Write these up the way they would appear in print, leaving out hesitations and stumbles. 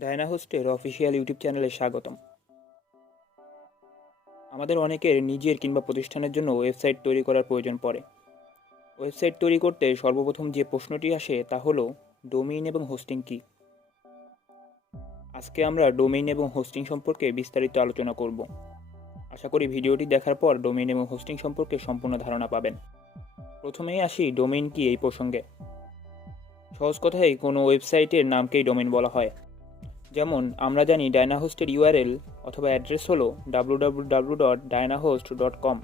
ডায়নাহোস্টের official YouTube চ্যানেলে স্বাগতম। আমাদের অনেকের নিজের কিংবা প্রতিষ্ঠানের জন্য ওয়েবসাইট তৈরি করার প্রয়োজন পড়ে। ওয়েবসাইট তৈরি করতে সর্বপ্রথম যে প্রশ্নটি আসে তা হলো ডোমেইন এবং হোস্টিং কী। আজকে আমরা ডোমেইন এবং হোস্টিং সম্পর্কে বিস্তারিত আলোচনা করব। আশা করি ভিডিওটি দেখার পর ডোমেইন এবং হোস্টিং সম্পর্কে সম্পূর্ণ ধারণা পাবেন। প্রথমেই আসি ডোমেইন কী এই প্রসঙ্গে। সহজ কথায় কোনো ওয়েবসাইটের নামকেই ডোমেইন বলা হয়। যেমন আমরা জানি ডায়নাহোস্টের ইউআরএল অথবা অ্যাড্রেস হলো www.dynahost.com।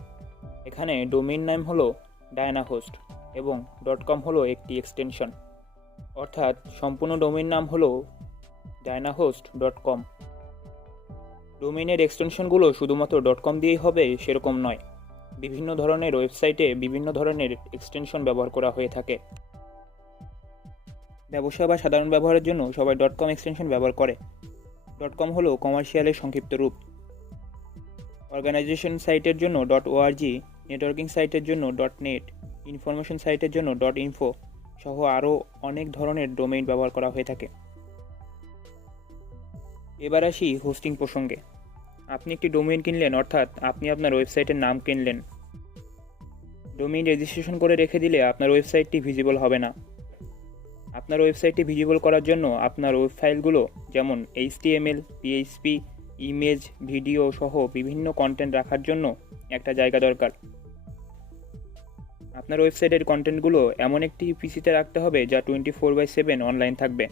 এখানে ডোমেইন নাম হলো ডায়নাহোস্ট এবং .com হলো একটি এক্সটেনশন, অর্থাৎ সম্পূর্ণ ডোমেইন নাম হলো dynahost.com। ডোমেইনের এক্সটেনশনগুলো শুধুমাত্র .com দিয়েই হবে সেরকম নয়। বিভিন্ন ধরনের ওয়েবসাইটে বিভিন্ন ধরনের এক্সটেনশন ব্যবহার করা হয়ে থাকে। ব্যবসা বা সাধারণ ব্যবহারের জন্য সবাই .com এক্সটেনশন ব্যবহার করে। .com হলো কমার্শিয়ালের সংক্ষিপ্ত রূপ। অর্গানাইজেশন সাইটের জন্য .org, নেটওয়ার্কিং সাইটের জন্য .net, ইনফরমেশন সাইটের জন্য .info সহ আরও অনেক ধরনের ডোমেইন ব্যবহার করা হয়ে থাকে। এবার আসি হোস্টিং প্রসঙ্গে। আপনি একটি ডোমেইন কিনলেন, অর্থাৎ আপনি আপনার ওয়েবসাইটের নাম কিনলেন। ডোমেইন রেজিস্ট্রেশন করে রেখে দিলে আপনার ওয়েবসাইটটি ভিজিবল হবে না। আপনার ওয়েবসাইটটি ভিজিবল করার জন্য আপনার ওয়েব ফাইলগুলো যেমন HTML, PHP, ইমেজ, ভিডিও সহ বিভিন্ন কন্টেন্ট রাখার জন্য একটা জায়গা দরকার। আপনার ওয়েবসাইটের কন্টেন্টগুলো এমন একটি পিসিতে রাখতে হবে যা 24/7 অনলাইন থাকবে।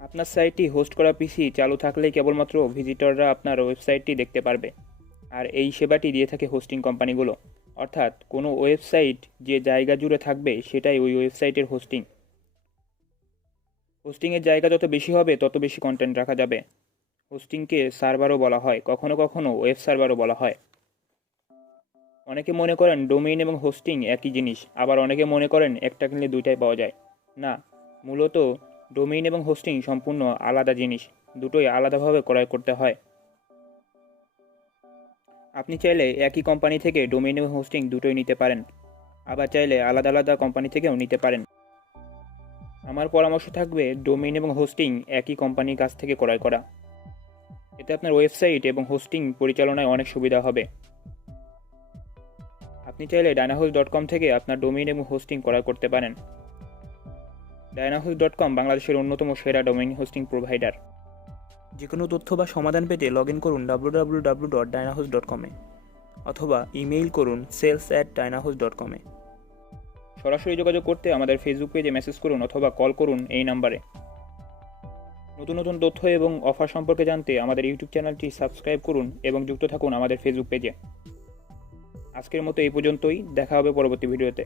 আপনার সাইটটি হোস্ট করা পিসি চালু থাকলেই কেবলমাত্র ভিজিটররা আপনার ওয়েবসাইটটি দেখতে পারবে, আর এই সেবাটি দিয়ে থাকে হোস্টিং কোম্পানিগুলো। অর্থাৎ কোনো ওয়েবসাইট যে জায়গা জুড়ে থাকবে সেটাই ওই ওয়েবসাইটের হোস্টিং। হোস্টিংয়ের জায়গা যত বেশি হবে তত বেশি কন্টেন্ট রাখা যাবে। হোস্টিংকে সার্ভারও বলা হয়, কখনো কখনো ওয়েব সার্ভারও বলা হয়। অনেকে মনে করেন ডোমেইন এবং হোস্টিং একই জিনিস, আবার অনেকে মনে করেন একটা কিনলে দুইটাই পাওয়া যায়। না, মূলত ডোমেইন এবং হোস্টিং সম্পূর্ণ আলাদা জিনিস, দুটোই আলাদাভাবে ক্রয় করতে হয়। আপনি চাইলে একই কোম্পানি থেকে ডোমেইন এবং হোস্টিং দুটোই নিতে পারেন, আবার চাইলে আলাদা আলাদা কোম্পানি থেকেও নিতে পারেন। আমার পরামর্শ থাকবে ডোমেইন এবং হোস্টিং একই কোম্পানির কাছ থেকে ক্রয় করা। এতে আপনার ওয়েবসাইট এবং হোস্টিং পরিচালনায় অনেক সুবিধা হবে। আপনি চাইলে dynahost.com থেকে আপনার ডোমেইন এবং হোস্টিং ক্রয় করতে পারেন। dynahost.com বাংলাদেশের অন্যতম সেরা ডোমেইন হোস্টিং প্রোভাইডার। যে কোনো তথ্য বা সমাধান পেতে লগ ইন করুন www.dynahost.com অথবা ইমেইল করুন sales@dynahost.com। সরাসরি যোগাযোগ করতে আমাদের ফেসবুক পেজে মেসেজ করুন অথবা কল করুন এই নাম্বারে। নতুন নতুন তথ্য এবং অফার সম্পর্কে জানতে আমাদের ইউটিউব চ্যানেলটি সাবস্ক্রাইব করুন এবং যুক্ত থাকুন আমাদের ফেসবুক পেজে। আজকের মতো এই পর্যন্তই, দেখা হবে পরবর্তী ভিডিওতে।